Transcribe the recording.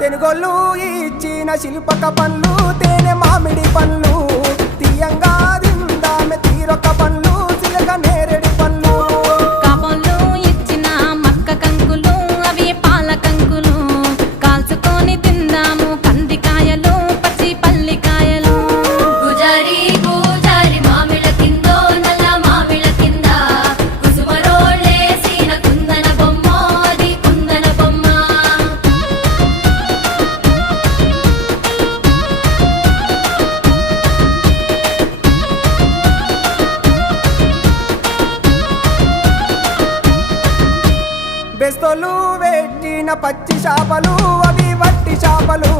తెలుగొల్లు ఇచ్చిన శిల్పక పనులు బెస్తలు పెట్టిన పచ్చి చాపలు అవి వట్టి చాపలు.